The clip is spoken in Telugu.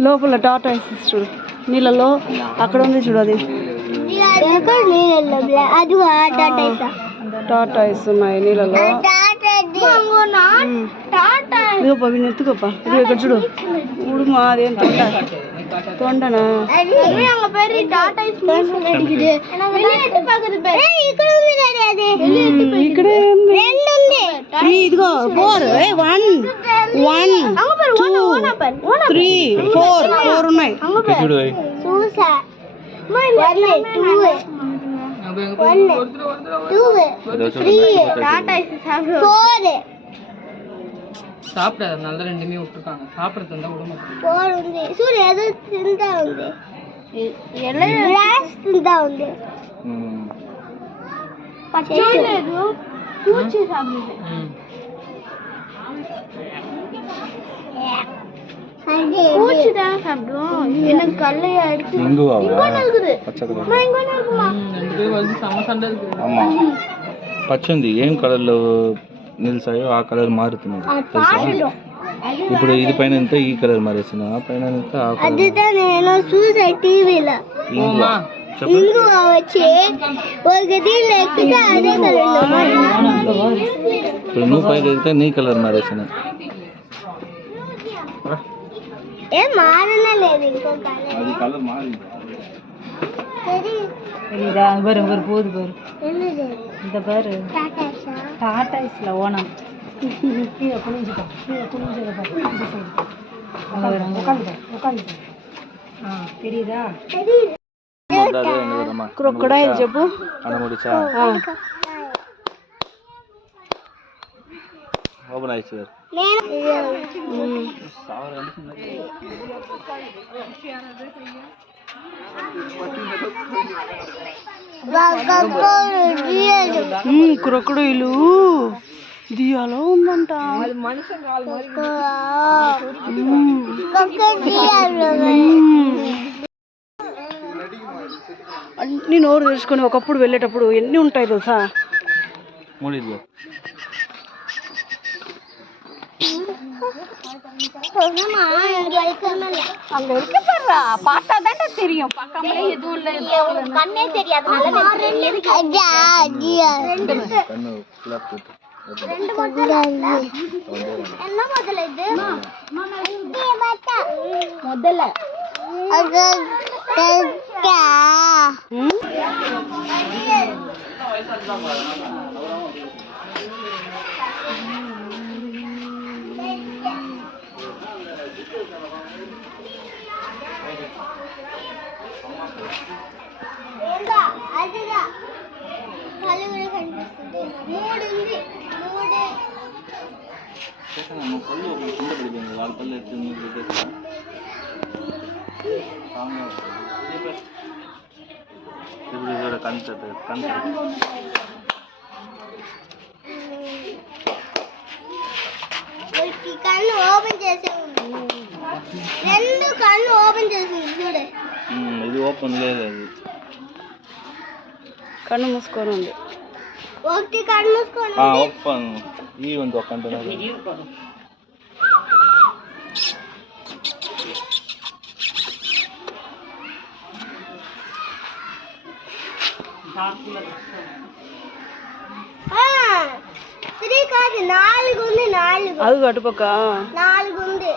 లోపల టాటా చూడు నీళ్ళలో అక్కడ ఉంది చూడు అది టాటా ఉన్నాయి నీళ్ళలో పవి ఎత్తుకోపా ఇది ఇక్కడ చూడు ఊడు మాది ఏం తొండనా ఇక్కడే ఇదిగో 4 1 1 2 3 4 ఉన్నాయి சாப்பிடாத நல்ல ரெண்டுமே விட்டுருக்காங்க சாப்பிடுறது இருந்தா விட மாட்டேன் போடுంది సూర్య ఏదో తింటా ఉంది గ్లాస్ తింటా ఉంది పచ్చలేదు కూర్చి సాబిదే కూర్చి దా సాబిடும் எனக்கு கல்லை எடுத்து இங்க நல்குது இங்க நல்குமா ரெண்டு வந்து சமசண்ட இருக்கு ஆமா పచ్చింది ఏం కలర్ లో నిల్సాయో ఆ కలర్ మారుతుంది ఇప్పుడు ఇది పైన ఎంత ఈ కలర్ మారేసిన ఆ పైన ఎంత ఆ కలర్ అదిదా నేను చూసా టీవీలో ఇంగు వచ్చి ఒకటి లెక్కితే అదే కలర్ ఇప్పుడు నువ్వు పైన అయితే నీ కలర్ మారేసిన ఏ మారనే లేదు ఇంకో కలర్ అది కలర్ మారింది ఇదా బరు బరు పోదు బరు ఇంత బరు టాటా ఇస్లా ఓనం తెలీదా క్రొక్కడైల్ చెప్పు ఓపెన్ ఐస్ క్రొక్కడైలు దియాలో ఉందంట అన్ని నోరు తెరుచుకొని ఒకప్పుడు వెళ్ళేటప్పుడు ఎన్ని ఉంటాయి తెలుసా அங்க இருக்கு பாரு பார்த்தா தானே தெரியும் பார்க்காமலே எதுவும் இல்ல கண்ணே தெரியாது ரெண்டு முதல்ல என்ன முதல்ல இது முதல்ல அது தெக்கா ఏందా అదిగా కలుగులు కనిపిస్తుంది మూడు ఉంది మూడు చేసాను కళ్ళు కింద పడిపోయింది వాళ్ళ కళ్ళు ఎత్తుంది ఇప్పుడు ఇక్కడ కన్సర్ట్ కళ్ళు ఓపెన్ చేసే ఉంది రెండు కళ్ళు ఓపెన్ చేసింది చూడే ఇది ఓపెన్ లేదు అది కన్ను మూసుకొని ఉంది ఒకటి కళ్ళు మూసుకొని ఓపెన్ ఈ ಒಂದು ఒక్కంటున్నారు త్రీ కాదు 4 ఉంది 4 అది అటుపక్క 4 ఉంది